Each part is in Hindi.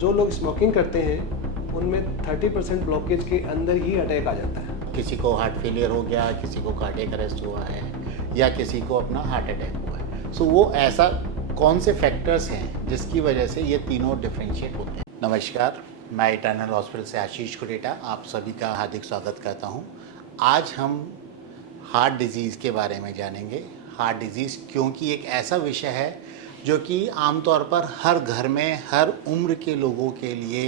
जो लोग स्मोकिंग करते हैं उनमें 30% ब्लॉकेज के अंदर ही अटैक आ जाता है। किसी को हार्ट फेलियर हो गया, किसी को कार्डियक अरेस्ट हुआ है या किसी को अपना हार्ट अटैक हुआ है। सो वो ऐसा कौन से फैक्टर्स हैं जिसकी वजह से ये तीनों डिफरेंशिएट होते हैं। नमस्कार, मैं इटर्नल हॉस्पिटल से आशीष कुरेटा आप सभी का हार्दिक स्वागत करता हूँ। आज हम हार्ट डिजीज़ के बारे में जानेंगे। हार्ट डिजीज़ क्योंकि एक ऐसा विषय है जो कि आमतौर पर हर घर में हर उम्र के लोगों के लिए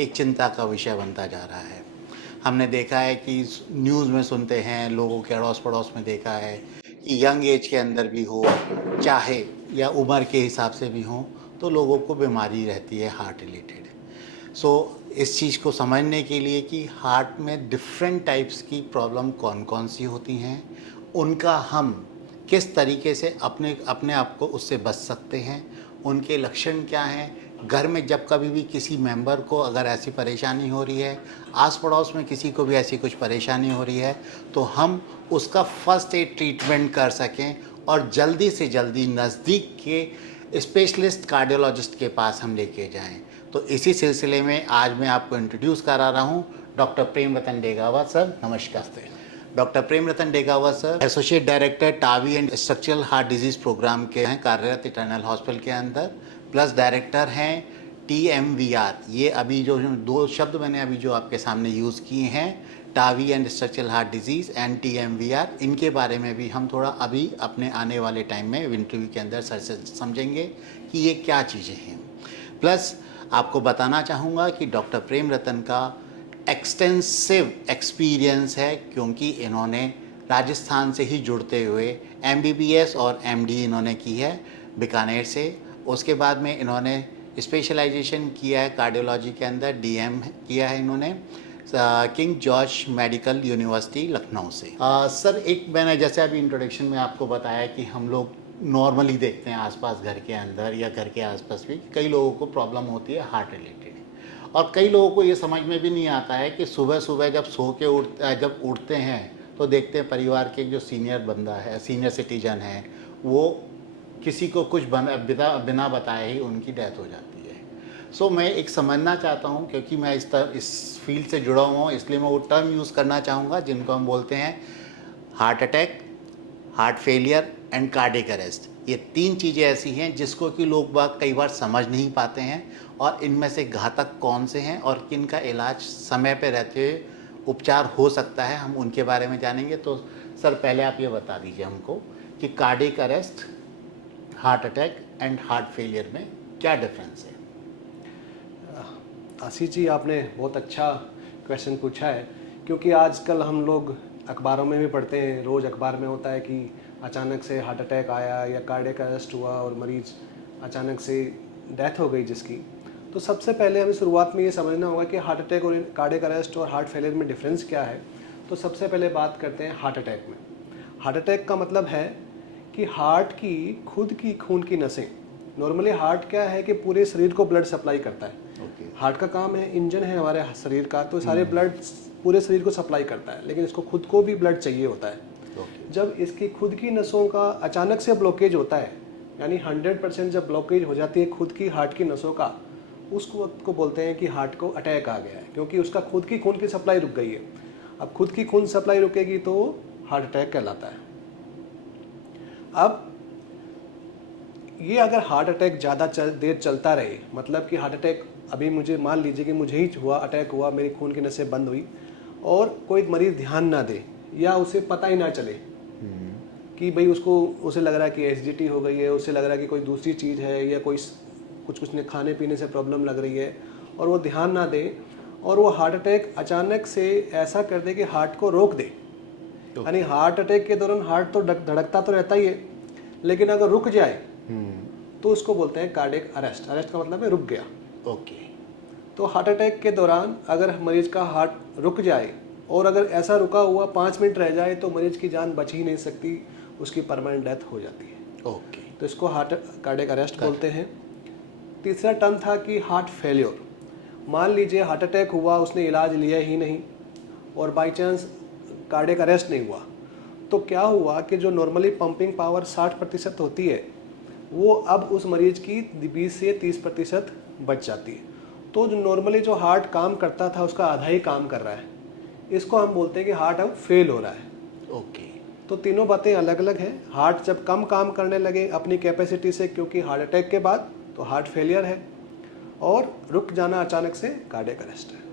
एक चिंता का विषय बनता जा रहा है। हमने देखा है कि न्यूज़ में सुनते हैं, लोगों के अड़ोस पड़ोस में देखा है कि यंग एज के अंदर भी हो चाहे या उम्र के हिसाब से भी हो, तो लोगों को बीमारी रहती है हार्ट रिलेटेड। इस चीज़ को समझने के लिए कि हार्ट में डिफरेंट टाइप्स की प्रॉब्लम कौन कौन सी होती हैं, उनका हम किस तरीके से अपने अपने आप को उससे बच सकते हैं, उनके लक्षण क्या हैं, घर में जब कभी भी किसी मेंबर को अगर ऐसी परेशानी हो रही है, आस पड़ोस में किसी को भी ऐसी कुछ परेशानी हो रही है, तो हम उसका फर्स्ट एड ट्रीटमेंट कर सकें और जल्दी से जल्दी नज़दीक के स्पेशलिस्ट कार्डियोलॉजिस्ट के पास हम लेके जाएं। तो इसी सिलसिले में आज मैं आपको इंट्रोड्यूस करा रहा हूं डॉक्टर प्रेम रतन डेगावत सर। नमस्कार। Doctor Prem Ratan Degawat sir associate director TAVI and structural heart disease programme के हैं, कार्यरत इटर्नल हॉस्पिटल के अंदर, प्लस डायरेक्टर हैं TMVR। ये अभी जो दो शब्द मैंने अभी जो आपके सामने यूज़ किए हैं, TAVI and structural heart disease and TMVR, इनके बारे में भी हम थोड़ा अभी अपने आने वाले टाइम में इंटरव्यू के अंदर सर से समझेंगे कि ये क्या चीज़ें हैं। प्लस आपको बताना चाहूँगा कि डॉक्टर प्रेम रतन का एक्सटेंसिव एक्सपीरियंस है, क्योंकि इन्होंने राजस्थान से ही जुड़ते हुए MBBS और MD इन्होंने की है बीकानेर से। उसके बाद में इन्होंने स्पेशलाइजेशन किया है कार्डियोलॉजी के अंदर, DM किया है इन्होंने king George medical university Lucknow से। सर, एक मैंने जैसे अभी इंट्रोडक्शन में आपको बताया कि हम लोग नॉर्मली देखते हैं आसपास घर के अंदर या घर के आसपास भी कई लोगों को प्रॉब्लम होती है हार्ट रिलेटेड, और कई लोगों को ये समझ में भी नहीं आता है कि सुबह सुबह जब सो के जब उठते हैं तो देखते हैं परिवार के जो सीनियर बंदा है, सीनियर सिटीजन है, वो किसी को कुछ बिना बताए ही उनकी डेथ हो जाती है। मैं एक समझना चाहता हूँ, क्योंकि मैं इस फील्ड से जुड़ा हुआ हूँ, इसलिए मैं वो टर्म यूज़ करना चाहूँगा जिनको हम बोलते हैं heart attack, heart failure and cardiac arrest. ये तीन चीज़ें ऐसी हैं जिसको कि लोग बाग कई बार समझ नहीं पाते हैं, और इनमें से घातक कौन से हैं और किन का इलाज समय पे रहते हुए उपचार हो सकता है, हम उनके बारे में जानेंगे। तो सर, पहले आप ये बता दीजिए हमको कि cardiac arrest, heart attack and heart failure में क्या डिफरेंस है। आशीष जी, आपने बहुत अच्छा क्वेश्चन पूछा है, क्योंकि आजकल हम लोग अखबारों में भी पढ़ते हैं, रोज़ अखबार में होता है कि अचानक से हार्ट अटैक आया या कार्डियक अरेस्ट हुआ और मरीज़ अचानक से डेथ हो गई जिसकी। तो सबसे पहले हमें शुरुआत में ये समझना होगा कि हार्ट अटैक और कार्डियक अरेस्ट और हार्ट फेलियर में डिफरेंस क्या है। तो सबसे पहले बात करते हैं हार्ट अटैक में। हार्ट अटैक का मतलब है कि हार्ट की खुद की खून की नसें, नॉर्मली हार्ट क्या है कि पूरे शरीर को ब्लड सप्लाई करता है। हार्ट का काम है, इंजन है हमारे शरीर का, तो सारे ब्लड पूरे शरीर को सप्लाई करता है, लेकिन इसको खुद को भी ब्लड चाहिए होता है। जब इसकी खुद की नसों का अचानक से ब्लॉकेज होता है, यानी 100% जब ब्लॉकेज हो जाती है खुद की हार्ट की नसों का, उस वक्त को बोलते हैं कि हार्ट को अटैक आ गया है, क्योंकि उसका खुद की खून की सप्लाई रुक गई है। अब खुद की खून सप्लाई रुकेगी तो हार्ट अटैक कहलाता है। अब ये अगर हार्ट अटैक ज़्यादा देर चलता रहे, मतलब कि हार्ट अटैक अभी मुझे मान लीजिए कि मुझे ही हुआ, अटैक हुआ, मेरी खून की नसें बंद हुई और कोई मरीज़ ध्यान ना दे या उसे पता ही ना चले कि भाई उसे लग रहा है कि एसिडिटी हो गई है, उसे लग रहा है कि कोई दूसरी चीज़ है या कोई कुछ ने खाने पीने से प्रॉब्लम लग रही है, और वो ध्यान ना दे और वो हार्ट अटैक अचानक से ऐसा कर दे कि हार्ट को रोक दे। यानी हार्ट अटैक के दौरान हार्ट तो धड़कता तो रहता ही है, लेकिन अगर रुक जाए तो उसको बोलते हैं कार्डियक अरेस्ट। अरेस्ट का मतलब है रुक गया। तो हार्ट अटैक के दौरान अगर मरीज का हार्ट रुक जाए और अगर ऐसा रुका हुआ 5 मिनट रह जाए तो मरीज की जान बच ही नहीं सकती, उसकी परमानेंट डेथ हो जाती है। तो इसको कार्डियक अरेस्ट बोलते हैं। तीसरा टर्म था कि हार्ट फेलियर। मान लीजिए हार्ट अटैक हुआ, उसने इलाज लिया ही नहीं और बाई चांस कार्डियक अरेस्ट नहीं हुआ, तो क्या हुआ कि जो नॉर्मली पंपिंग पावर 60% होती है, वो अब उस मरीज की 20 से 30% बच जाती है। तो जो नॉर्मली जो हार्ट काम करता था उसका आधा ही काम कर रहा है, इसको हम बोलते हैं कि हार्ट अब फेल हो रहा है। ओके। तो तीनों बातें अलग अलग हैं। हार्ट जब कम काम करने लगे अपनी कैपेसिटी से क्योंकि हार्ट अटैक के बाद, तो हार्ट फेलियर है, और रुक जाना अचानक से कार्डियक अरेस्ट है।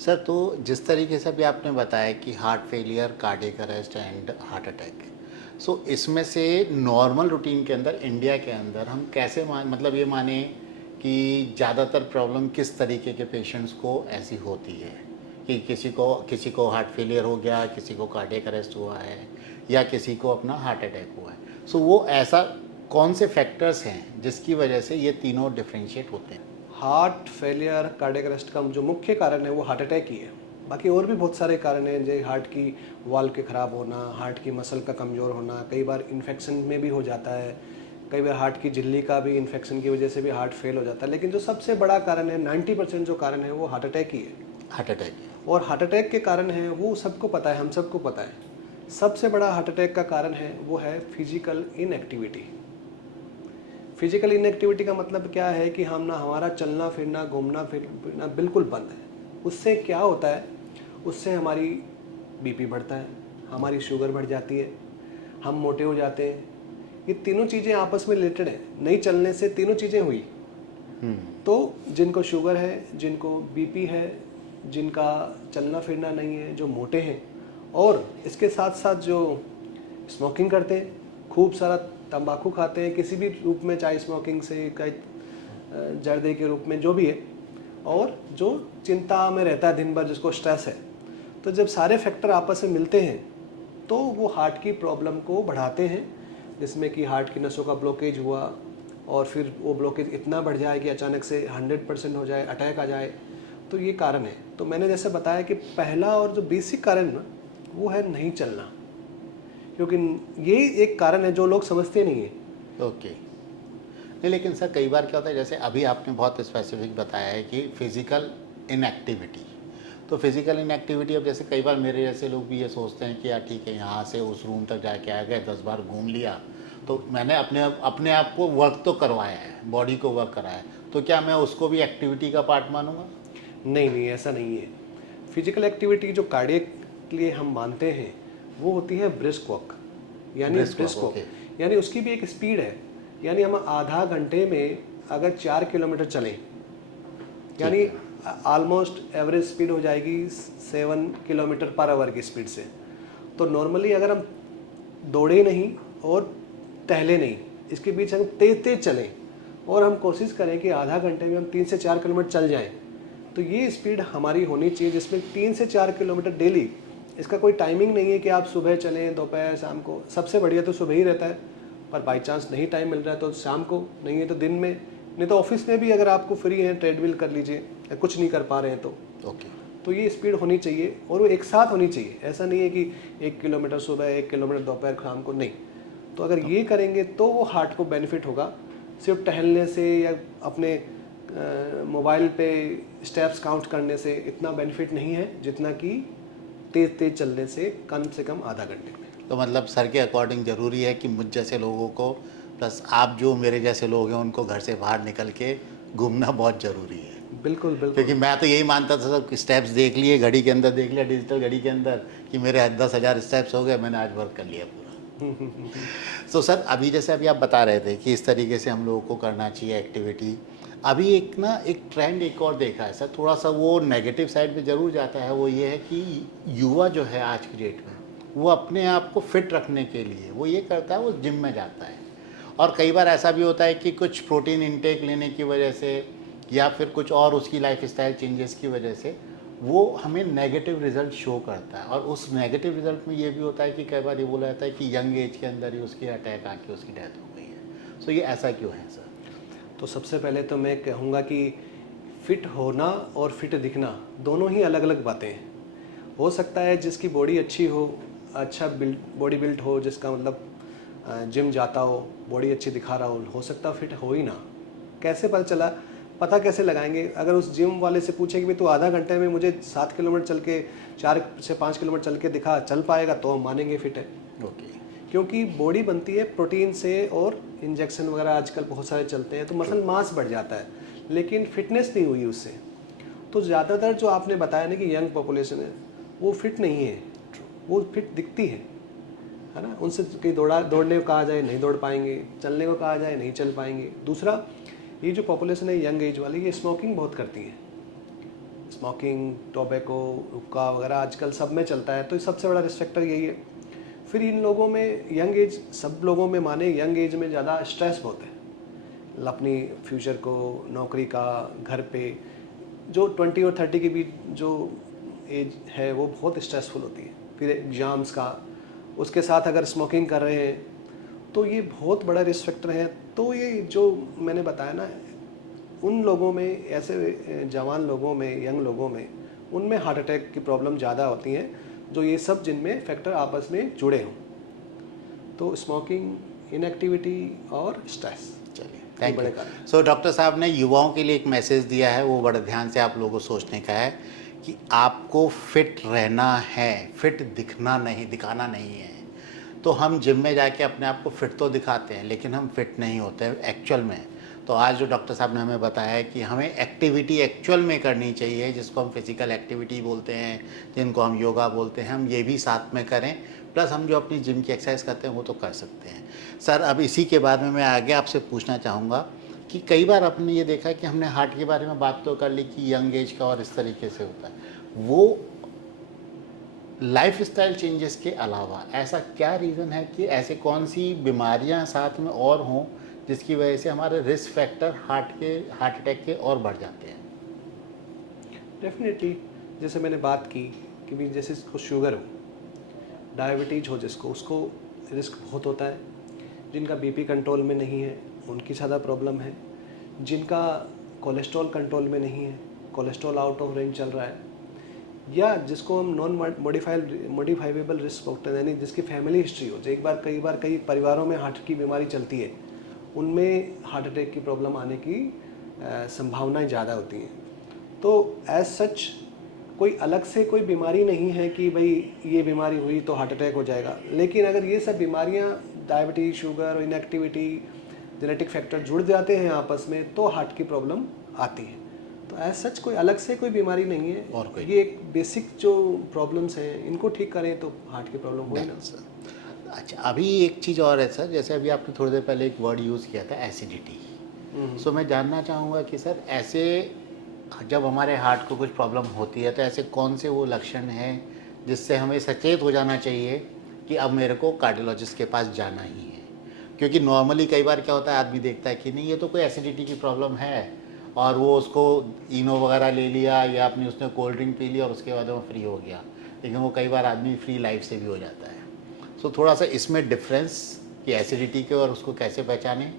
सर तो जिस तरीके से अभी आपने बताया कि heart failure, cardiac arrest and heart attack, so इसमें से नॉर्मल रूटीन के अंदर इंडिया के अंदर हम कैसे मतलब ये माने कि ज़्यादातर प्रॉब्लम किस तरीके के पेशेंट्स को ऐसी होती है कि किसी को हार्ट फेलियर हो गया, किसी को कार्डियक अरेस्ट हुआ है, या किसी को अपना हार्ट अटैक हुआ है। सो वो ऐसा कौन से फैक्टर्स हैं जिसकी वजह से ये तीनों डिफरेंशिएट होते हैं? हार्ट फेलियर, कार्डियक अरेस्ट का जो मुख्य कारण है वो हार्ट अटैक ही है। बाकी और भी बहुत सारे कारण हैं, जैसे हार्ट की वाल्व के ख़राब होना, हार्ट की मसल का कमज़ोर होना, कई बार इन्फेक्शन में भी हो जाता है, कई बार हार्ट की झिल्ली का भी इन्फेक्शन की वजह से भी हार्ट फेल हो जाता है। लेकिन जो सबसे बड़ा कारण है, 90% जो कारण है वो हार्ट अटैक ही है। Heart attack. और हार्ट अटैक के कारण है वो सबको पता है, हम सबको पता है। सबसे बड़ा हार्ट अटैक का कारण है वो है फिजिकल इनएक्टिविटी। फिजिकल इनएक्टिविटी का मतलब क्या है कि हम ना, हमारा चलना फिरना, घूमना फिरना बिल्कुल बंद है। उससे क्या होता है, उससे हमारी बीपी बढ़ता है, हमारी शुगर बढ़ जाती है, हम मोटे हो जाते हैं। ये तीनों चीज़ें आपस में रिलेटेड हैं। नहीं चलने से तीनों चीज़ें हुई। तो जिनको शुगर है, जिनको बीपी है, जिनका चलना फिरना नहीं है, जो मोटे हैं, और इसके साथ साथ जो स्मोकिंग करते हैं, खूब सारा तंबाकू खाते हैं किसी भी रूप में, चाहे स्मोकिंग से, कई जर्दे के रूप में, जो भी है, और जो चिंता में रहता है दिन भर, जिसको स्ट्रेस है, तो जब सारे फैक्टर आपस में मिलते हैं तो वो हार्ट की प्रॉब्लम को बढ़ाते हैं, जिसमें कि हार्ट की नसों का ब्लॉकेज हुआ, और फिर वो ब्लॉकेज इतना बढ़ जाए कि अचानक से 100% हो जाए, अटैक आ जाए। तो ये कारण है। तो मैंने जैसे बताया कि पहला और जो बेसिक कारण ना, वो है नहीं चलना, क्योंकि ये एक कारण है जो लोग समझते नहीं है। ओके। नहीं, लेकिन सर कई बार क्या होता है, जैसे अभी आपने बहुत स्पेसिफिक बताया है कि फिजिकल इनएक्टिविटी, तो फिजिकल इनएक्टिविटी, अब जैसे कई बार मेरे जैसे लोग भी ये सोचते हैं कि यार ठीक है, यहाँ से उस रूम तक जाके आ गए, 10 बार घूम लिया, तो मैंने अपने आप को वर्क तो करवाया है, बॉडी को वर्क कराया है, तो क्या मैं उसको भी एक्टिविटी का पार्ट मानूंगा? नहीं नहीं, ऐसा नहीं है। फिजिकल एक्टिविटी जो कार्डियक के लिए हम मानते हैं वो होती है ब्रिस्क वॉक, यानी ब्रिस्क वॉक, यानी उसकी भी एक स्पीड है। यानी हम आधा घंटे में अगर 4 किलोमीटर चलें, यानी ऑलमोस्ट एवरेज स्पीड हो जाएगी 7 किलोमीटर पर आवर की स्पीड से। तो नॉर्मली अगर हम दौड़े नहीं और टहले नहीं, इसके बीच हम तेज तेज चलें और हम कोशिश करें कि आधा घंटे में हम 3 से 4 किलोमीटर चल जाएं, तो ये स्पीड हमारी होनी चाहिए, जिसमें 3 से 4 किलोमीटर डेली। इसका कोई टाइमिंग नहीं है कि आप सुबह चलें, दोपहर, शाम को। सबसे बढ़िया तो सुबह ही रहता है, पर बाई चांस नहीं टाइम मिल रहा है तो शाम को, नहीं है तो दिन में, नहीं तो ऑफिस में भी अगर आपको फ्री है ट्रेडमिल कर लीजिए, या कुछ नहीं कर पा रहे हैं तो। ओके। तो ये स्पीड होनी चाहिए, और वो एक साथ होनी चाहिए। ऐसा नहीं है कि 1 किलोमीटर सुबह, 1 किलोमीटर दोपहर, शाम को, नहीं। तो अगर ये करेंगे तो वो हार्ट को बेनिफिट होगा। सिर्फ टहलने से या अपने मोबाइल पे स्टेप्स काउंट करने से इतना बेनिफिट नहीं है, जितना कि तेज तेज चलने से कम आधा घंटे में। तो मतलब सर के अकॉर्डिंग ज़रूरी है कि मुझ जैसे लोगों को, प्लस आप जो मेरे जैसे लोग हैं, उनको घर से बाहर निकल के घूमना बहुत ज़रूरी है। बिल्कुल बिल्कुल। क्योंकि मैं तो यही मानता था, सब स्टेप्स देख लिए, घड़ी के अंदर देख लिया, डिजिटल घड़ी के अंदर, कि मेरे 10,000 स्टेप्स हो गए, मैंने आज वर्क कर लिया पूरा। तो सर अभी जैसे अभी आप बता रहे थे कि इस तरीके से हम लोगों को करना चाहिए एक्टिविटी। अभी एक ट्रेंड एक और देखा है सर, थोड़ा सा वो नेगेटिव साइड पे ज़रूर जाता है। वो ये है कि युवा जो है आज की डेट में, वो अपने आप को फिट रखने के लिए वो ये करता है, वो जिम में जाता है। और कई बार ऐसा भी होता है कि कुछ प्रोटीन इंटेक लेने की वजह से, या फिर कुछ और उसकी लाइफस्टाइल चेंजेस की वजह से, वो हमें नेगेटिव रिजल्ट शो करता है। और उस नेगेटिव रिजल्ट में ये भी होता है कि कई बार ये बोला जाता है कि यंग एज के अंदर ही उसकी अटैक आके उसकी डेथ हो गई है। सो ये ऐसा क्यों है सर? तो सबसे पहले तो मैं कहूँगा कि फिट होना और फिट दिखना दोनों ही अलग अलग बातें हैं। हो सकता है जिसकी बॉडी अच्छी हो, अच्छा बॉडी बिल्ड हो, जिसका मतलब जिम जाता हो, बॉडी अच्छी दिखा रहा हो सकता है फिट हो ही ना। कैसे पता चला? पता कैसे लगाएंगे? अगर उस जिम वाले से पूछे कि भाई तू आधा घंटे में मुझे 7 किलोमीटर चल के, 4 से 5 किलोमीटर चल के दिखा, चल पाएगा, तो हम मानेंगे फिट है। ओके। क्योंकि बॉडी बनती है प्रोटीन से, और इंजेक्शन वगैरह आजकल बहुत सारे चलते हैं, तो मसल मास बढ़ जाता है। लेकिन फिटनेस नहीं हुई उससे। तो ज़्यादातर जो आपने बताया ना कि यंग पॉपुलेशन है, वो फिट नहीं है, वो फिट दिखती है ना। उनसे कहीं दौड़ने को कहा जाए नहीं दौड़ पाएंगे, चलने को कहा जाए नहीं चल पाएंगे। दूसरा, ये जो पॉपुलेशन है यंग एज वाली, ये स्मोकिंग बहुत करती है। स्मोकिंग, टोबैको, हुक्का वगैरह आजकल सब में चलता है, तो सबसे बड़ा रिस्क फैक्टर यही है। फिर इन लोगों में यंग एज, सब लोगों में माने यंग एज में ज़्यादा स्ट्रेस बहुत है अपनी फ्यूचर को, नौकरी का, घर पे। जो 20 और 30 के बीच जो एज है वो बहुत स्ट्रेसफुल होती है। फिर एग्ज़ाम्स का, उसके साथ अगर स्मोकिंग कर रहे हैं तो ये बहुत बड़ा रिस्क फैक्टर है। तो ये जो मैंने बताया ना, उन लोगों में, ऐसे जवान लोगों में, यंग लोगों में, उनमें हार्ट अटैक की प्रॉब्लम ज़्यादा होती हैं, जो ये सब जिनमें फैक्टर आपस में जुड़े हों। तो स्मोकिंग, इनएक्टिविटी और स्ट्रेस। चलिए, थैंक यू। सो डॉक्टर साहब ने युवाओं के लिए एक मैसेज दिया है, वो बड़े ध्यान से आप लोगों को सोचने का है कि आपको फिट रहना है, फिट दिखाना नहीं है। तो हम जिम में जाके अपने आप को फिट तो दिखाते हैं, लेकिन हम फिट नहीं होते एक्चुअल में। तो आज जो डॉक्टर साहब ने हमें बताया है कि हमें एक्टिविटी एक्चुअल में करनी चाहिए, जिसको हम फिज़िकल एक्टिविटी बोलते हैं, जिनको हम योगा बोलते हैं, हम ये भी साथ में करें। प्लस हम जो अपनी जिम की एक्सरसाइज करते हैं वो तो कर सकते हैं। सर, अब इसी के बाद में मैं आगे आपसे पूछना चाहूँगा कि कई बार आपने ये देखा कि हमने हार्ट के बारे में बात तो कर ली कि यंग एज का और इस तरीके से होता है, वो लाइफस्टाइल चेंजेस के अलावा ऐसा क्या रीज़न है कि ऐसे कौन सी बीमारियां साथ में और हों जिसकी वजह से हमारे रिस्क फैक्टर हार्ट अटैक के और बढ़ जाते हैं? डेफिनेटली, जैसे मैंने बात की कि भी जैसे इसको शुगर हो, डायबिटीज़ हो जिसको, उसको रिस्क बहुत होता है। जिनका बीपी कंट्रोल में नहीं है उनकी ज़्यादा प्रॉब्लम है। जिनका कोलेस्ट्रॉल कंट्रोल में नहीं है, कोलेस्ट्रॉल आउट ऑफ रेंज चल रहा है, या जिसको हम नॉन मॉडिफाइबल रिस्क फैक्टर, यानी जिसकी फैमिली हिस्ट्री हो, जो कई बार कई परिवारों में हार्ट की बीमारी चलती है, उनमें हार्ट अटैक की प्रॉब्लम आने की संभावनाएं ज़्यादा होती हैं। तो एज सच कोई अलग से कोई बीमारी नहीं है कि भाई ये बीमारी हुई तो हार्ट अटैक हो जाएगा। लेकिन अगर ये सब बीमारियां, diabetes, sugar, inactivity, genetic factor जुड़ जाते हैं आपस में, तो हार्ट की प्रॉब्लम आती है। तो एज सच कोई अलग से कोई बीमारी नहीं है, और कोई ये एक बेसिक जो प्रॉब्लम्स हैं इनको ठीक करें तो हार्ट की प्रॉब्लम हो ही ना। सर, अच्छा, अभी एक चीज़ और है सर, जैसे अभी आपने थोड़ी देर पहले एक वर्ड यूज़ किया था, एसिडिटी। सो मैं जानना चाहूँगा कि सर, ऐसे जब हमारे हार्ट को कुछ प्रॉब्लम होती है तो ऐसे कौन से वो लक्षण हैं जिससे हमें सचेत हो जाना चाहिए कि अब मेरे को कार्डियोलॉजिस्ट के पास जाना ही है? क्योंकि नॉर्मली कई बार क्या होता है, आदमी देखता है कि नहीं ये तो कोई एसिडिटी की प्रॉब्लम है, और वो उसको इनो वगैरह ले लिया या अपनी उसने कोल्ड ड्रिंक पी लिया और उसके बाद वो फ्री हो गया। लेकिन वो कई बार आदमी फ्री लाइफ से भी हो जाता है। सो थोड़ा सा इसमें डिफरेंस कि एसिडिटी के और उसको कैसे पहचानें,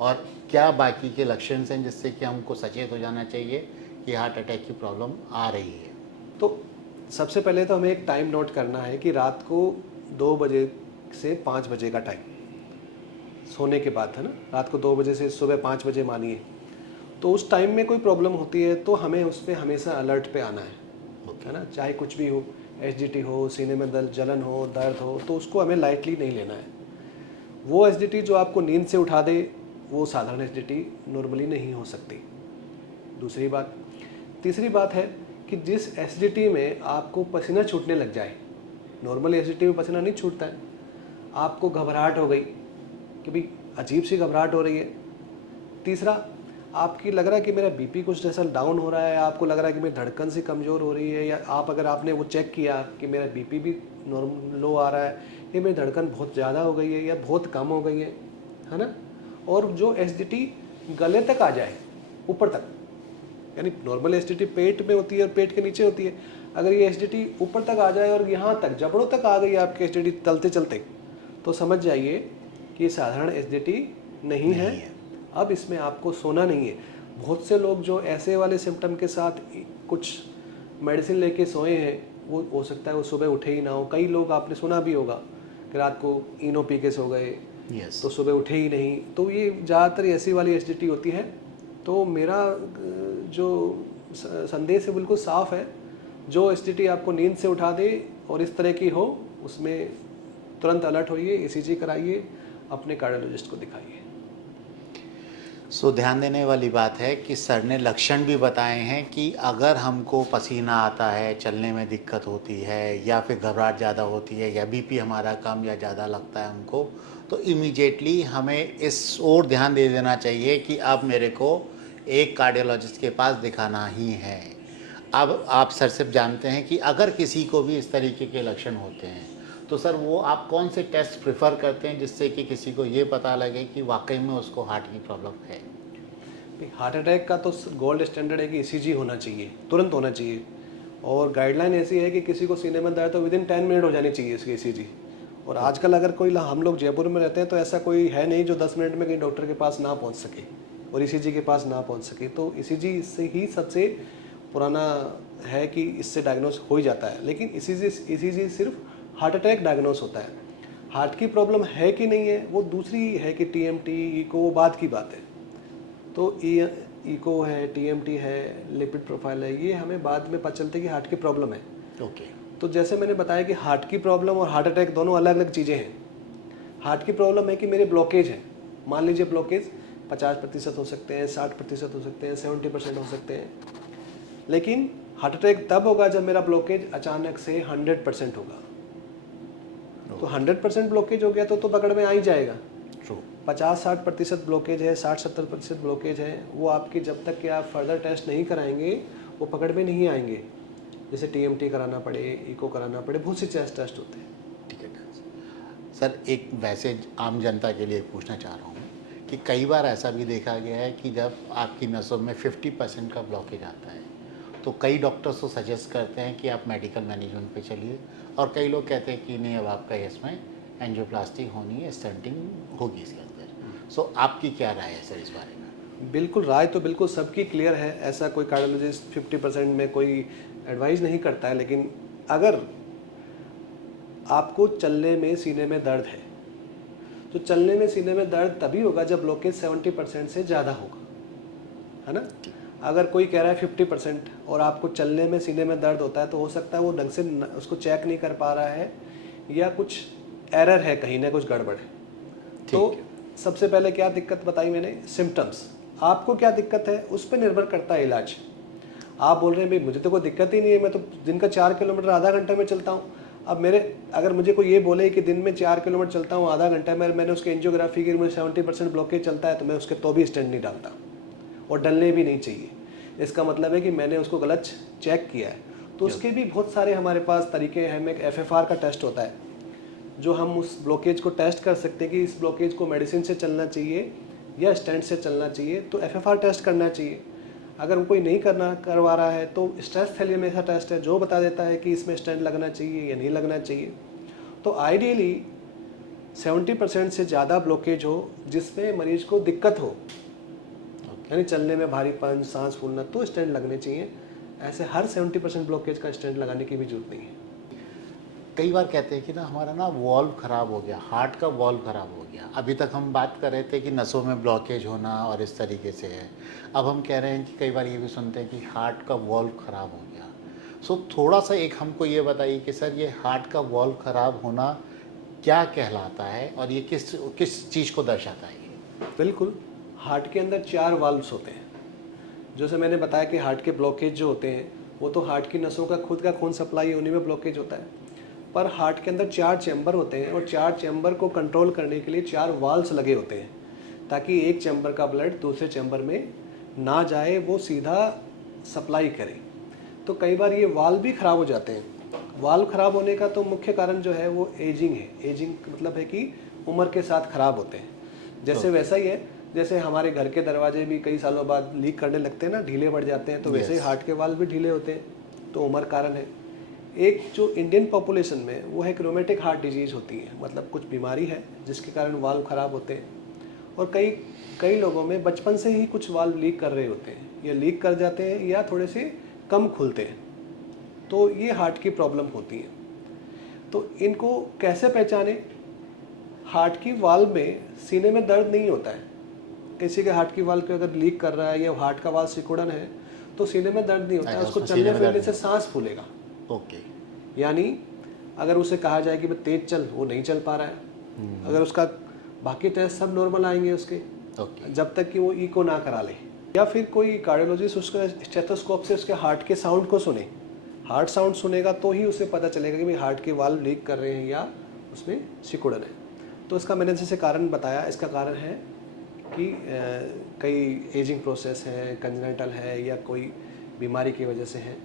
और क्या बाकी के लक्षण हैं जिससे कि हमको सचेत हो जाना चाहिए कि हार्ट अटैक की प्रॉब्लम आ रही है? तो सबसे पहले तो हमें एक टाइम नोट करना है कि रात को 2 बजे से 5 बजे का टाइम, सोने के बाद, है ना। रात को 2 बजे से सुबह 5 बजे मानिए, तो उस टाइम में कोई प्रॉब्लम होती है तो हमें उस पर हमेशा अलर्ट पे आना है ना। चाहे कुछ भी हो, एसिडिटी हो, सीने में जलन हो, दर्द हो, तो उसको हमें लाइटली नहीं लेना है। वो एसिडिटी जो आपको नींद से उठा दे, वो साधारण एसिडिटी नॉर्मली नहीं हो सकती। तीसरी बात है कि जिस एसिडिटी में आपको पसीना छूटने लग जाए, नॉर्मल एसिडिटी में पसीना नहीं छूटता है, आपको घबराहट हो गई कि भाई अजीब सी घबराहट हो रही है। तीसरा, आपकी लग रहा है कि मेरा बीपी कुछ जैसा डाउन हो रहा है, आपको लग रहा है कि मेरी धड़कन से कमज़ोर हो रही है, या अगर आपने वो चेक किया कि मेरा बीपी भी नॉर्मल लो आ रहा है, ये मेरी धड़कन बहुत ज़्यादा हो गई है या बहुत कम हो गई है ना। और जो एसिडिटी गले तक आ जाए, ऊपर तक, यानी नॉर्मल एसिडिटी पेट में होती है और पेट के नीचे होती है, अगर ये एसिडिटी ऊपर तक आ जाए और यहाँ तक जबड़ों तक आ गई आपकी एसिडिटी चलते चलते, तो समझ जाइए कि ये साधारण एसिडिटी नहीं है। अब इसमें आपको सोना नहीं है। बहुत से लोग जो ऐसे वाले सिम्टम के साथ कुछ मेडिसिन लेके सोए हैं, वो हो सकता है वो सुबह उठे ही ना हो। कई लोग आपने सुना भी होगा कि रात को इनो पी के सो गए, तो सुबह उठे ही नहीं। तो ये ज़्यादातर ऐसी वाली एसिडिटी होती है। तो मेरा जो संदेश है बिल्कुल साफ़ है, जो एसिडिटी आपको नींद से उठा दे और इस तरह की हो, उसमें तुरंत अलर्ट होइए, ECG कराइए, अपने कार्डियोलॉजिस्ट को दिखाइए। सो ध्यान देने वाली बात है कि सर ने लक्षण भी बताए हैं कि अगर हमको पसीना आता है, चलने में दिक्कत होती है या फिर घबराहट ज़्यादा होती है या बीपी हमारा कम या ज़्यादा लगता है हमको, तो इमीडिएटली हमें इस ओर ध्यान दे देना चाहिए कि अब मेरे को एक कार्डियोलॉजिस्ट के पास दिखाना ही है। अब आप सर से जानते हैं कि अगर किसी को भी इस तरीके के लक्षण होते हैं तो सर वो आप कौन से टेस्ट प्रेफर करते हैं जिससे कि किसी को ये पता लगे कि वाकई में उसको हार्ट की प्रॉब्लम है? हार्ट अटैक का तो गोल्ड स्टैंडर्ड है कि ईसीजी होना चाहिए, तुरंत होना चाहिए। और गाइडलाइन ऐसी है कि किसी को सीने में दर्द तो विदिन 10 मिनट हो जानी चाहिए इसकी ईसीजी। और आजकल अगर कोई हम लोग जयपुर में रहते हैं तो ऐसा कोई है नहीं जो 10 मिनट में कहीं डॉक्टर के पास ना पहुंच सके और ईसीजी के पास ना पहुंच सके। तो ईसीजी इससे ही सबसे पुराना है कि इससे डायग्नोस हो ही जाता है। लेकिन ईसीजी सिर्फ हार्ट अटैक डायग्नोस होता है। हार्ट की प्रॉब्लम है कि नहीं है वो दूसरी है कि टीएमटी इको वो बात की बात है। तो इको है, टीएमटी है, लिपिड प्रोफाइल है, ये हमें बाद में पता चलता है कि हार्ट की प्रॉब्लम है। ओके। तो जैसे मैंने बताया कि हार्ट की प्रॉब्लम और हार्ट अटैक दोनों अलग अलग चीज़ें हैं। हार्ट की प्रॉब्लम है कि मेरे ब्लॉकेज है, मान लीजिए ब्लॉकेज 50% हो सकते हैं, 60% हो सकते हैं, 70% हो सकते हैं। लेकिन हार्ट अटैक तब होगा जब मेरा ब्लॉकेज अचानक से 100% होगा। तो 100% ब्लॉकेज हो गया तो पकड़ में आ ही जाएगा। 50-60% ब्लॉकेज है, 60-70% ब्लॉकेज है, वो आपकी जब तक कि आप फर्दर टेस्ट नहीं कराएंगे वो पकड़ में नहीं आएंगे। जैसे टीएमटी कराना पड़े, इको कराना पड़े, बहुत सी टेस्ट होते हैं। ठीक है सर, एक वैसे आम जनता के लिए पूछना चाह रहा हूँ कि कई बार ऐसा भी देखा गया है कि जब आपकी नसों में 50% का ब्लॉकेज आता है तो कई डॉक्टर्स तो सजेस्ट करते हैं कि आप मेडिकल मैनेजमेंट पे चलिए, और कई लोग कहते हैं कि नहीं अब आपका इसमें एंजियोप्लास्टी होनी है, स्टंटिंग होगी इसके अंदर। सो आपकी क्या राय है सर इस बारे में? बिल्कुल, राय तो बिल्कुल सबकी क्लियर है। ऐसा कोई कार्डियोलॉजिस्ट 50% में कोई एडवाइस नहीं करता है। लेकिन अगर आपको चलने में सीने में दर्द है तो चलने में सीने में दर्द तभी होगा जब ब्लॉकेज 70% से ज़्यादा होगा, है ना। अगर कोई कह रहा है 50% और आपको चलने में सीने में दर्द होता है तो हो सकता है वो ढंग से उसको चेक नहीं कर पा रहा है या कुछ एरर है, कहीं ना कुछ गड़बड़ है। तो सबसे पहले क्या दिक्कत बताई मैंने, सिम्टम्स। आपको क्या दिक्कत है उस पर निर्भर करता है इलाज। आप बोल रहे हैं भाई मुझे तो कोई दिक्कत ही नहीं है, मैं तो दिन का 4 किलोमीटर आधा घंटा में चलता हूँ। अब अगर मुझे कोई ये बोले कि दिन में 4 किलोमीटर चलता हूँ आधा घंटा में, मैंने उसके एंजियोग्राफी की मुझे 70% ब्लॉकेज चलता है तो मैं उसके तो भी स्टेंट नहीं डालता और डलने भी नहीं चाहिए। इसका मतलब है कि मैंने उसको गलत चेक किया है। तो उसके भी बहुत सारे हमारे पास तरीके हैं। हमें एक FFR का टेस्ट होता है जो हम उस ब्लॉकेज को टेस्ट कर सकते हैं कि इस ब्लॉकेज को मेडिसिन से चलना चाहिए या स्टेंट से चलना चाहिए। तो FFR टेस्ट करना चाहिए। अगर कोई नहीं करवा रहा है तो स्ट्रेस थैलेमेसा टेस्ट है जो बता देता है कि इसमें स्टेंट लगना चाहिए या नहीं लगना चाहिए। तो आइडियली 70% से ज़्यादा ब्लॉकेज हो जिसमें मरीज को दिक्कत हो, यानी चलने में भारीपन, सांस फूलना, तो स्टेंट लगने चाहिए। ऐसे हर 70% ब्लॉकेज का स्टेंट लगाने की भी जरूरत नहीं है। कई बार कहते हैं कि ना हमारा ना वॉल्व ख़राब हो गया, हार्ट का वॉल्व ख़राब हो गया। अभी तक हम बात कर रहे थे कि नसों में ब्लॉकेज होना और इस तरीके से है। अब हम कह रहे हैं कि कई बार ये भी सुनते हैं कि हार्ट का वॉल्व ख़राब हो गया। सो थोड़ा सा एक हमको ये बताइए कि सर ये हार्ट का वॉल्व ख़राब होना क्या कहलाता है और ये किस चीज़ को दर्शाता है? बिल्कुल, हार्ट के अंदर 4 वाल्व्स होते हैं। जैसे मैंने बताया कि हार्ट के ब्लॉकेज जो होते हैं वो तो हार्ट की नसों का खुद का खून सप्लाई होने में ब्लॉकेज होता है। पर हार्ट के अंदर 4 चैम्बर होते हैं और 4 चैम्बर को कंट्रोल करने के लिए 4 वाल्व्स लगे होते हैं ताकि एक चैम्बर का ब्लड दूसरे चैम्बर में ना जाए, वो सीधा सप्लाई करे। तो कई बार ये वाल्व भी ख़राब हो जाते हैं। वाल्व ख़राब होने का तो मुख्य कारण जो है वो एजिंग है। एजिंग मतलब है कि उम्र के साथ ख़राब होते हैं। जैसे वैसा ही है, जैसे हमारे घर के दरवाजे भी कई सालों बाद लीक करने लगते हैं ना, ढीले पड़ जाते हैं, तो वैसे ही हार्ट के वाल्व भी ढीले होते हैं। तो उम्र कारण है। एक जो इंडियन पॉपुलेशन में वो है रोमेटिक हार्ट डिजीज़ होती है, मतलब कुछ बीमारी है जिसके कारण वाल्व ख़राब होते हैं। और कई लोगों में बचपन से ही कुछ वाल्व लीक कर रहे होते हैं, या लीक कर जाते हैं या थोड़े से कम खुलते हैं, तो ये हार्ट की प्रॉब्लम होती है। तो इनको कैसे पहचाने? हार्ट की वाल्व में सीने में दर्द नहीं होता है। किसी के हार्ट की वाल्व के अगर लीक कर रहा है या हार्ट का वाल्व सिकुड़न है तो सीने में दर्द नहीं होता है, उसको चलने फिरने से सांस फूलेगा। ओके। यानी अगर उसे कहा जाए कि मैं तेज चल, वो नहीं चल पा रहा है। अगर उसका बाकी टेस्ट सब नॉर्मल आएंगे उसके, ओके। जब तक कि वो इको ना करा ले, या फिर कोई कार्डियोलॉजिस्ट उसका स्टेथोस्कोप से उसके हार्ट के साउंड को सुने। हार्ट साउंड सुनेगा तो ही उसे पता चलेगा कि भाई हार्ट के वाल्व लीक कर रहे हैं या उसमें सिकुड़न है। तो इसका मैंने जैसे कारण बताया, इसका कारण है कि कई एजिंग प्रोसेस है, कंजेनिटल है या कोई बीमारी की वजह से है।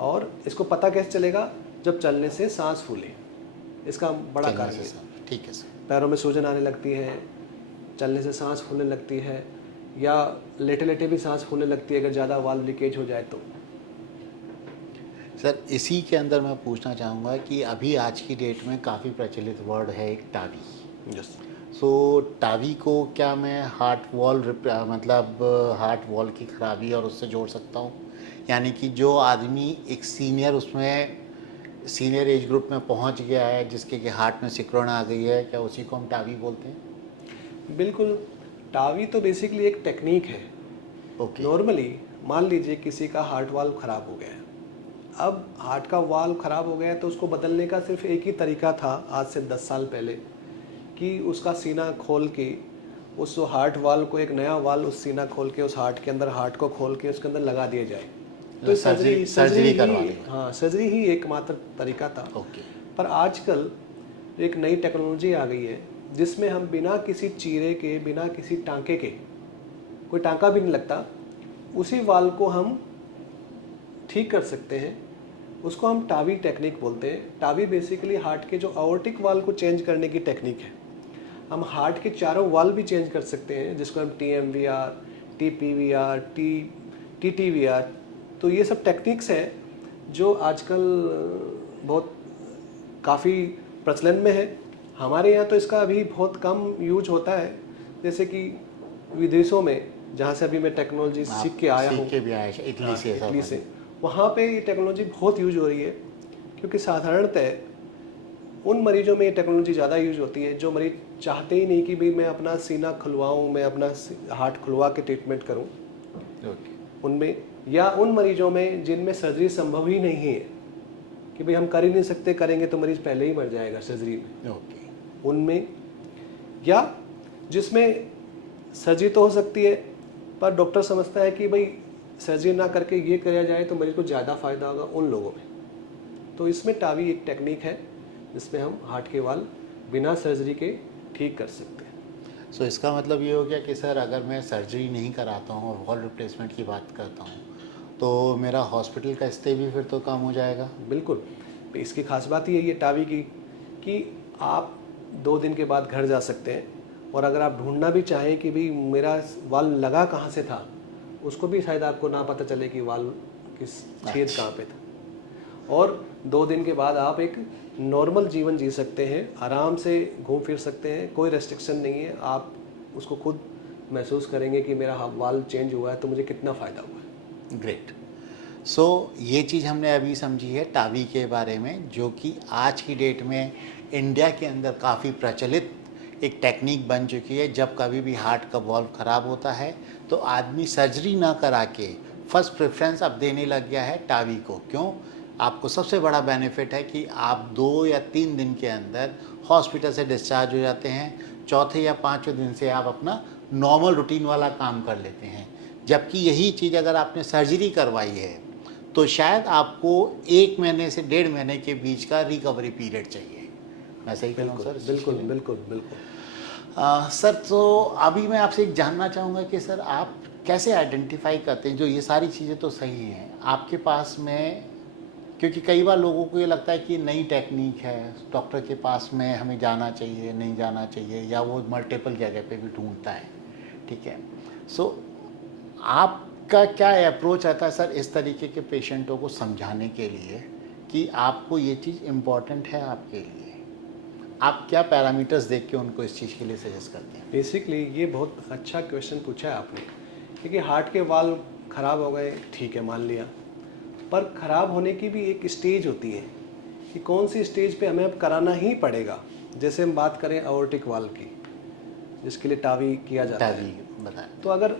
और इसको पता कैसे चलेगा? जब चलने से सांस फूले, इसका बड़ा चलने कारण से है। सब ठीक है सर। पैरों में सूजन आने लगती है, चलने से सांस फूलने लगती है, या लेटे लेटे भी सांस फूलने लगती है अगर ज़्यादा वाल्व लीकेज हो जाए तो। सर इसी के अंदर मैं पूछना चाहूँगा कि अभी आज की डेट में काफ़ी प्रचलित वर्ड है एक टावी। यस। सो टावी को क्या मैं हार्ट वॉल मतलब हार्ट वॉल की खराबी और उससे जोड़ सकता हूँ? यानी कि जो आदमी एक सीनियर उसमें सीनियर एज ग्रुप में पहुँच गया है, जिसके कि हार्ट में सिकुड़न आ गई है, क्या उसी को हम टावी बोलते हैं? बिल्कुल। टावी तो बेसिकली एक टेक्निक है। ओके। नॉर्मली मान लीजिए किसी का हार्ट वाल्व ख़राब हो गया है। अब हार्ट का वाल्व ख़राब हो गया है तो उसको बदलने का सिर्फ एक ही तरीका था आज से 10 साल पहले, कि उसका सीना खोल के उस हार्ट वाल्व को, एक नया वाल्व उस सीना खोल के उस हार्ट के अंदर, हार्ट को खोल के उसके अंदर लगा दिया जाए। तो सर्जरी करवा ली। हाँ, सर्जरी ही एकमात्र तरीका था। ओके। पर आजकल एक नई टेक्नोलॉजी आ गई है जिसमें हम बिना किसी चीरे के, बिना किसी टांके के, कोई टांका भी नहीं लगता, उसी वाल्व को हम ठीक कर सकते हैं। उसको हम टावी टेक्निक बोलते हैं। टावी बेसिकली हार्ट के जो आवर्टिक वाल्व को चेंज करने की टेक्निक है। हम हार्ट के चारों वाल्व भी चेंज कर सकते हैं, जिसको हम TMVR, TPVR, TTVR, तो ये सब टेक्निक्स हैं जो आजकल बहुत काफ़ी प्रचलन में है। हमारे यहाँ तो इसका अभी बहुत कम यूज होता है, जैसे कि विदेशों में, जहाँ से अभी मैं टेक्नोलॉजी सीख के आया हूँ, सीख के भी आए इटली से। इटली से, वहाँ पे ये टेक्नोलॉजी बहुत यूज हो रही है। क्योंकि साधारणतः उन मरीजों में ये टेक्नोलॉजी ज़्यादा यूज होती है जो मरीज चाहते ही नहीं कि भाई मैं अपना सीना खुलवाऊँ, मैं अपना हार्ट खुलवा के ट्रीटमेंट करूँ। ओके। उनमें, या उन मरीजों में जिनमें सर्जरी संभव ही नहीं है, कि भाई हम कर ही नहीं सकते, करेंगे तो मरीज पहले ही मर जाएगा सर्जरी में, ओके। उनमें, या जिसमें सर्जरी तो हो सकती है पर डॉक्टर समझता है कि भाई सर्जरी ना करके ये किया जाए तो मरीज को ज़्यादा फायदा होगा, उन लोगों में। तो इसमें टावी एक टेक्निक है जिसमें हम हार्ट के वाल्व बिना सर्जरी के ठीक कर सकते हैं। सो इसका मतलब ये हो गया कि सर अगर मैं सर्जरी नहीं कराता हूँ और वॉल रिप्लेसमेंट की बात करता हूँ तो मेरा हॉस्पिटल का स्टे भी फिर तो कम हो जाएगा। बिल्कुल। इसकी खास बात ये है टावी की कि आप 2 दिन के बाद घर जा सकते हैं, और अगर आप ढूंढना भी चाहें कि भाई मेरा वाल्व लगा कहाँ से था, उसको भी शायद आपको ना पता चले कि वाल्व किस छेद कहाँ पे था। और 2 दिन के बाद आप एक नॉर्मल जीवन जी सकते हैं, आराम से घूम फिर सकते हैं, कोई रेस्ट्रिक्शन नहीं है। आप उसको खुद महसूस करेंगे कि मेरा वाल्व चेंज हुआ है तो मुझे कितना फ़ायदा हुआ है। ग्रेट। सो ये चीज़ हमने अभी समझी है टावी के बारे में, जो कि आज की डेट में इंडिया के अंदर काफ़ी प्रचलित एक टेक्निक बन चुकी है। जब कभी भी हार्ट का वॉल्व ख़राब होता है तो आदमी सर्जरी ना करा के फर्स्ट प्रेफरेंस अब देने लग गया है टावी को। क्यों? आपको सबसे बड़ा बेनिफिट है कि आप 2 या 3 दिन के अंदर हॉस्पिटल से डिस्चार्ज हो जाते हैं। चौथे या 5वें दिन से आप अपना नॉर्मल रूटीन वाला काम कर लेते हैं। जबकि यही चीज़ अगर आपने सर्जरी करवाई है तो शायद आपको 1 महीने से 1.5 महीने के बीच का रिकवरी पीरियड चाहिए। मैं सही कह रहा हूँ सर? बिल्कुल बिल्कुल बिल्कुल। सर तो अभी मैं आपसे एक जानना चाहूँगा कि सर आप कैसे आइडेंटिफाई करते हैं, जो ये सारी चीज़ें तो सही हैं आपके पास में, क्योंकि कई बार लोगों को ये लगता है कि नई टेक्निक है, डॉक्टर के पास में हमें जाना चाहिए, नहीं जाना चाहिए, या वो मल्टीपल जगह पे भी ढूंढता है। ठीक है। सो आपका क्या अप्रोच आता है सर इस तरीके के पेशेंटों को समझाने के लिए कि आपको ये चीज़ इम्पॉर्टेंट है आपके लिए? आप क्या पैरामीटर्स देख के उनको इस चीज़ के लिए सजेस्ट करते हैं? बेसिकली ये बहुत अच्छा क्वेश्चन पूछा है आपने, क्योंकि हार्ट के वाल्व ख़राब हो गए, ठीक है, मान लिया, पर ख़राब होने की भी एक स्टेज होती है कि कौन सी स्टेज पे हमें अब कराना ही पड़ेगा। जैसे हम बात करें आवर्टिक वाल्व की, जिसके लिए टावी किया जाता है, बताएं। तो अगर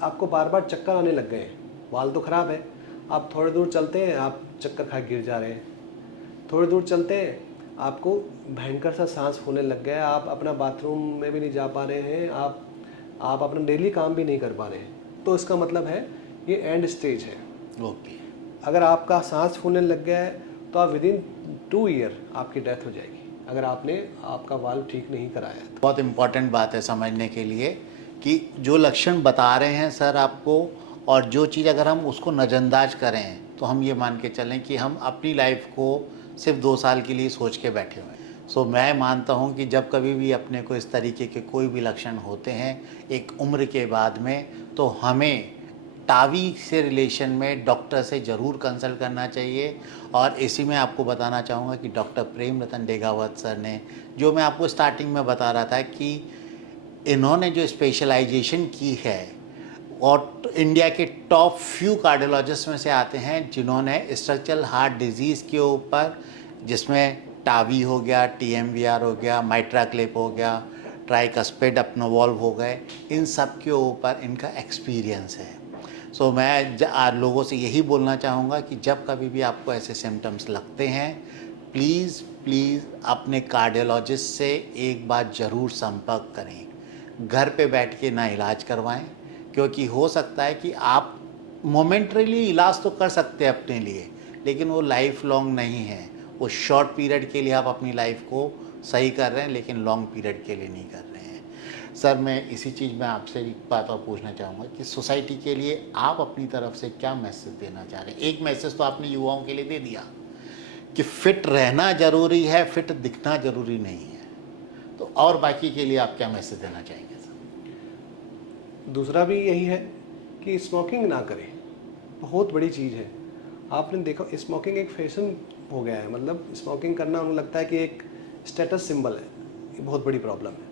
आपको बार बार चक्कर आने लग गए, वाल्व तो ख़राब है, आप थोड़ी दूर चलते हैं, आप चक्कर खा गिर जा रहे हैं, थोड़ी दूर चलते हैं, आपको भयंकर सा सांस होने लग गया है, आप अपना बाथरूम में भी नहीं जा पा रहे हैं, आप अपना डेली काम भी नहीं कर पा रहे हैं, तो इसका मतलब है ये एंड स्टेज है। ओके। अगर आपका सांस फूलने लग गया है तो आप विदिन 2 ईयर आपकी डेथ हो जाएगी, अगर आपने आपका वाल्व ठीक नहीं कराया है। बहुत इम्पॉर्टेंट बात है समझने के लिए कि जो लक्षण बता रहे हैं सर आपको, और जो चीज़ अगर हम उसको नज़रअंदाज करें तो हम ये मान के चलें कि हम अपनी लाइफ को सिर्फ 2 साल के लिए सोच के बैठे हुए हैं। सो मैं मानता हूँ कि जब कभी भी अपने को इस तरीके के कोई भी लक्षण होते हैं एक उम्र के बाद में, तो हमें टावी से रिलेशन में डॉक्टर से ज़रूर कंसल्ट करना चाहिए। और इसी में आपको बताना चाहूँगा कि डॉक्टर प्रेम रतन डेगावत सर ने, जो मैं आपको स्टार्टिंग में बता रहा था कि इन्होंने जो स्पेशलाइजेशन की है और इंडिया के टॉप फ्यू कार्डियोलॉजिस्ट में से आते हैं जिन्होंने स्ट्रक्चरल हार्ट डिजीज़ के ऊपर, जिसमें टावी हो गया, TMVR हो गया, माइट्रा क्लिप हो गया, ट्राइकस्पिड अपना वॉल्व हो गए, इन सब के ऊपर इनका एक्सपीरियंस है। सो मैं लोगों से यही बोलना चाहूँगा कि जब कभी भी आपको ऐसे सिम्टम्स लगते हैं, प्लीज़ अपने कार्डियोलॉजिस्ट से एक बार ज़रूर संपर्क करें। घर पे बैठ के ना इलाज करवाएं, क्योंकि हो सकता है कि आप मोमेंटरीली इलाज तो कर सकते हैं अपने लिए, लेकिन वो लाइफ लॉन्ग नहीं है। वो शॉर्ट पीरियड के लिए आप अपनी लाइफ को सही कर रहे हैं, लेकिन लॉन्ग पीरियड के लिए नहीं कर रहे हैं। सर मैं इसी चीज़ में आपसे एक बात और पूछना चाहूँगा कि सोसाइटी के लिए आप अपनी तरफ से क्या मैसेज देना चाह रहे हैं? एक मैसेज तो आपने युवाओं के लिए दे दिया कि फिट रहना ज़रूरी है, फिट दिखना ज़रूरी नहीं है, तो और बाकी के लिए आप क्या मैसेज देना चाहेंगे सर? दूसरा भी यही है कि स्मोकिंग ना करें, बहुत बड़ी चीज़ है। आपने देखा स्मोकिंग एक फैशन हो गया है, मतलब स्मोकिंग करना उन्हें लगता है कि एक स्टेटस सिंबल है, ये बहुत बड़ी प्रॉब्लम है।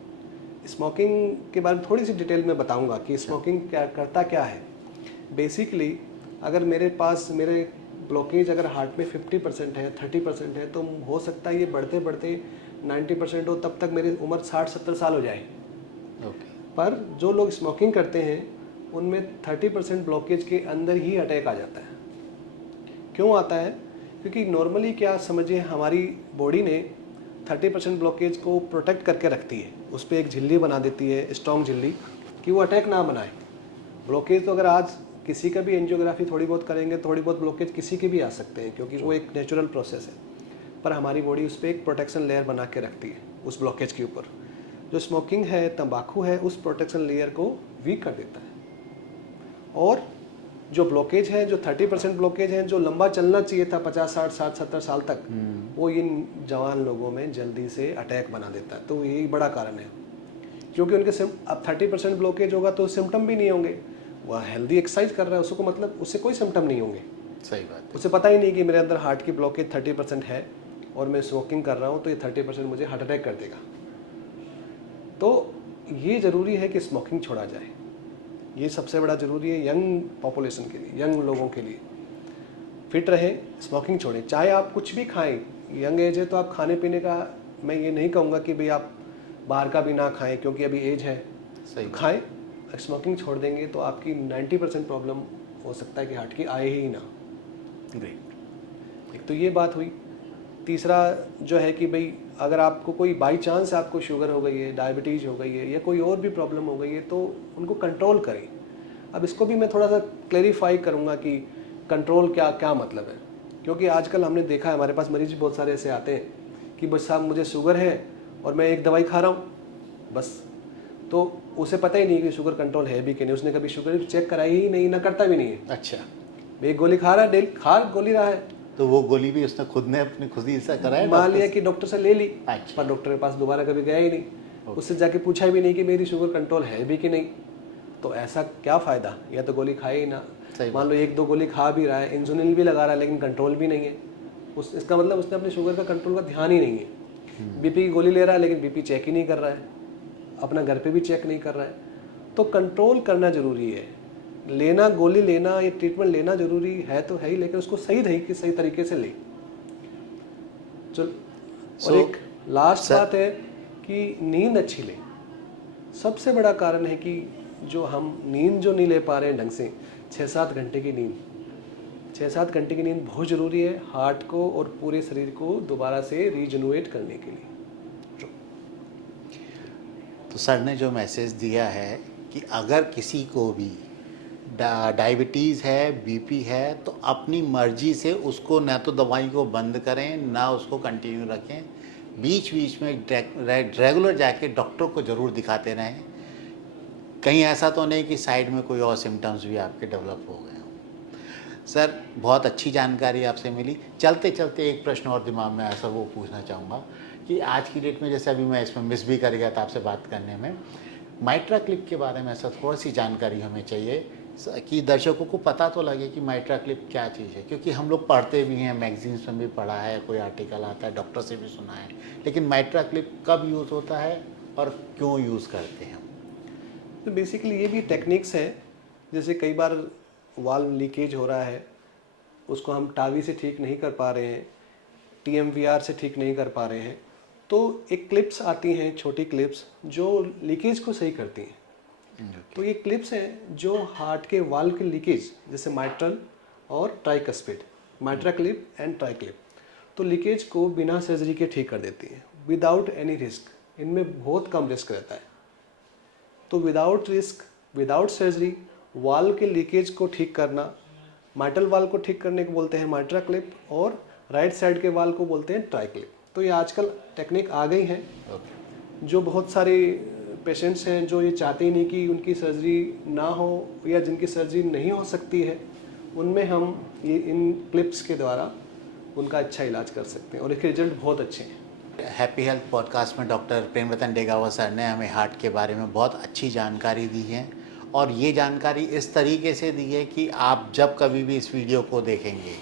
स्मोकिंग के बारे में थोड़ी सी डिटेल में बताऊंगा कि स्मोकिंग क्या करता क्या है। बेसिकली अगर मेरे पास मेरे ब्लॉकेज अगर हार्ट में 50% है, 30% है, तो हो सकता है ये बढ़ते बढ़ते 90% हो, तब तक मेरी उम्र 60-70 साल हो जाए। पर जो लोग स्मोकिंग करते हैं उनमें 30% ब्लॉकेज के अंदर ही अटैक आ जाता है। क्यों आता है? क्योंकि नॉर्मली क्या समझिए, हमारी बॉडी ने 30% ब्लॉकेज को प्रोटेक्ट करके रखती है, उस पर एक झिल्ली बना देती है, स्ट्रॉन्ग झिल्ली, कि वो अटैक ना बनाए। ब्लॉकेज तो अगर आज किसी का भी एंजियोग्राफी थोड़ी बहुत करेंगे, थोड़ी बहुत ब्लॉकेज किसी के भी आ सकते हैं, क्योंकि वो एक नेचुरल प्रोसेस है। पर हमारी बॉडी उस पर एक प्रोटेक्शन लेयर बना के रखती है उस ब्लॉकेज के ऊपर। जो स्मोकिंग है, तंबाकू है, उस प्रोटेक्शन लेयर को वीक कर देता है। और जो ब्लॉकेज है, जो 30% ब्लॉकेज है, जो लंबा चलना चाहिए था 50, 60, 60, 70 साल तक, वो इन जवान लोगों में जल्दी से अटैक बना देता है। तो यही बड़ा कारण है, क्योंकि उनके अब 30% ब्लॉकेज होगा तो सिम्टम भी नहीं होंगे। वह हेल्दी एक्सरसाइज कर रहा है, उसको मतलब उससे कोई सिम्टम नहीं होंगे। सही बात है। उसे पता ही नहीं कि मेरे अंदर हार्ट की ब्लॉकेज 30% है और मैं स्मोकिंग कर रहा हूँ, तो ये 30% मुझे हार्ट अटैक कर देगा। तो ये ज़रूरी है कि स्मोकिंग छोड़ा जाए। ये सबसे बड़ा ज़रूरी है यंग पॉपुलेशन के लिए, यंग लोगों के लिए। फिट रहे, स्मोकिंग छोड़ें। चाहे आप कुछ भी खाएं, यंग एज है तो आप खाने पीने का, मैं ये नहीं कहूँगा कि भाई आप बाहर का भी ना खाएं क्योंकि अभी एज है, सही तो खाएं। स्मोकिंग छोड़ देंगे तो आपकी 90% प्रॉब्लम हो सकता है कि हार्ट की आए ही ना। ग्रेट। एक तो ये बात हुई। तीसरा जो है कि भाई अगर आपको कोई बाई चांस आपको शुगर हो गई है, डायबिटीज़ हो गई है या कोई और भी प्रॉब्लम हो गई है, तो उनको कंट्रोल करें। अब इसको भी मैं थोड़ा सा क्लेरिफाई करूँगा कि कंट्रोल क्या मतलब है, क्योंकि आजकल हमने देखा है हमारे पास मरीज बहुत सारे ऐसे आते हैं कि बस साहब मुझे शुगर है और मैं एक दवाई खा रहा हूँ बस, तो उसे पता ही नहीं कि शुगर कंट्रोल है भी कि नहीं। उसने कभी शुगर चेक कराई ही नहीं, ना करता भी नहीं है। अच्छा, एक गोली खा रहा है, डेली गोली रहा है, तो वो गोली भी उसने खुद ही से कराया, मान लिया कि डॉक्टर से ले ली। अच्छा। पर डॉक्टर के पास दोबारा कभी गया ही नहीं, उससे जाके पूछा भी नहीं कि मेरी शुगर कंट्रोल है भी कि नहीं। तो ऐसा क्या फ़ायदा, या तो गोली खाए ही ना। मान लो 1-2 गोली खा भी रहा है, इंसुलिन भी लगा रहा है, लेकिन कंट्रोल भी नहीं है, इसका मतलब उसने अपने शुगर का कंट्रोल का ध्यान ही नहीं है। बीपी की गोली ले रहा है लेकिन बीपी चेक ही नहीं कर रहा है, अपना घर पे भी चेक नहीं कर रहा है। तो कंट्रोल करना ज़रूरी है। लेना, गोली लेना, ये ट्रीटमेंट लेना ज़रूरी है तो है ही, लेकिन उसको सही तरीके से ले। चलो, और एक लास्ट बात है कि नींद अच्छी लें। सबसे बड़ा कारण है कि जो हम नींद जो नहीं ले पा रहे हैं ढंग से, 6-7 घंटे की नींद, 6-7 घंटे की नींद बहुत ज़रूरी है हार्ट को और पूरे शरीर को दोबारा से रीजनरेट करने के लिए। तो सर ने जो मैसेज दिया है कि अगर किसी को भी डायबिटीज़ है, बीपी है, तो अपनी मर्जी से उसको ना तो दवाई को बंद करें ना उसको कंटिन्यू रखें, बीच बीच में रेगुलर जाके डॉक्टर को ज़रूर दिखाते रहें। कहीं ऐसा तो नहीं कि साइड में कोई और सिम्टम्स भी आपके डेवलप हो गए हों। सर बहुत अच्छी जानकारी आपसे मिली। चलते चलते एक प्रश्न और दिमाग में आया सर, वो पूछना चाहूँगा कि आज की डेट में, जैसे अभी मैं इसमें मिस भी कर गया था आपसे बात करने में, माइट्रा क्लिप के बारे में सर थोड़ी सी जानकारी हमें चाहिए कि दर्शकों को पता तो लगे कि माइट्रा क्लिप क्या चीज़ है, क्योंकि हम लोग पढ़ते भी हैं, मैगजीन्स में भी पढ़ा है, कोई आर्टिकल आता है, डॉक्टर से भी सुना है, लेकिन माइट्रा क्लिप कब यूज़ होता है और क्यों यूज़ करते हैं? तो बेसिकली ये भी टेक्निक्स है, जैसे कई बार वाल्व लीकेज हो रहा है, उसको हम टावी से ठीक नहीं कर पा रहे हैं, TMVR से ठीक नहीं कर पा रहे हैं, तो एक क्लिप्स आती हैं, छोटी क्लिप्स जो लीकेज को सही करती हैं। तो ये क्लिप्स हैं जो हार्ट के वाल्व के लीकेज, जैसे माइट्रल और tricuspid, MitraClip and TriClip, तो लीकेज को बिना सर्जरी के ठीक कर देती है, विदाउट एनी रिस्क। इनमें बहुत कम रिस्क रहता है। तो without risk, without surgery valve के लीकेज को ठीक करना, माइट्रल वाल्व को ठीक करने को बोलते हैं माइट्रा क्लिप, और राइट साइड के वाल्व को बोलते हैं ट्राई क्लिप। तो ये आजकल टेक्निक आ गई हैं, जो बहुत सारे पेशेंट्स हैं जो ये चाहते ही नहीं कि उनकी सर्जरी ना हो, या जिनकी सर्जरी नहीं हो सकती है, उनमें हम ये इन क्लिप्स के द्वारा उनका अच्छा इलाज कर सकते हैं और इसके रिजल्ट बहुत अच्छे हैं। हैप्पी हेल्थ पॉडकास्ट में डॉक्टर प्रेम रतन डेगावा सर ने हमें हार्ट के बारे में बहुत अच्छी जानकारी दी है, और ये जानकारी इस तरीके से दी है कि आप जब कभी भी इस वीडियो को देखेंगे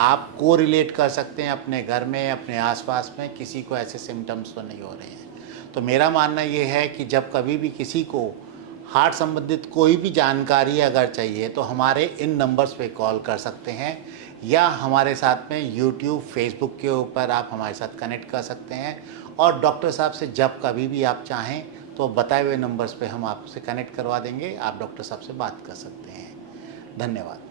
आप को रिलेट कर सकते हैं अपने घर में, अपने आसपास में किसी को ऐसे सिम्टम्स तो नहीं हो रहे हैं। तो मेरा मानना ये है कि जब कभी भी किसी को हार्ट संबंधित कोई भी जानकारी अगर चाहिए तो हमारे इन नंबर्स पे कॉल कर सकते हैं, या हमारे साथ में यूट्यूब, फेसबुक के ऊपर आप हमारे साथ कनेक्ट कर सकते हैं, और डॉक्टर साहब से जब कभी भी आप चाहें तो बताए हुए नंबर्स पे हम आपसे कनेक्ट करवा देंगे, आप डॉक्टर साहब से बात कर सकते हैं। धन्यवाद।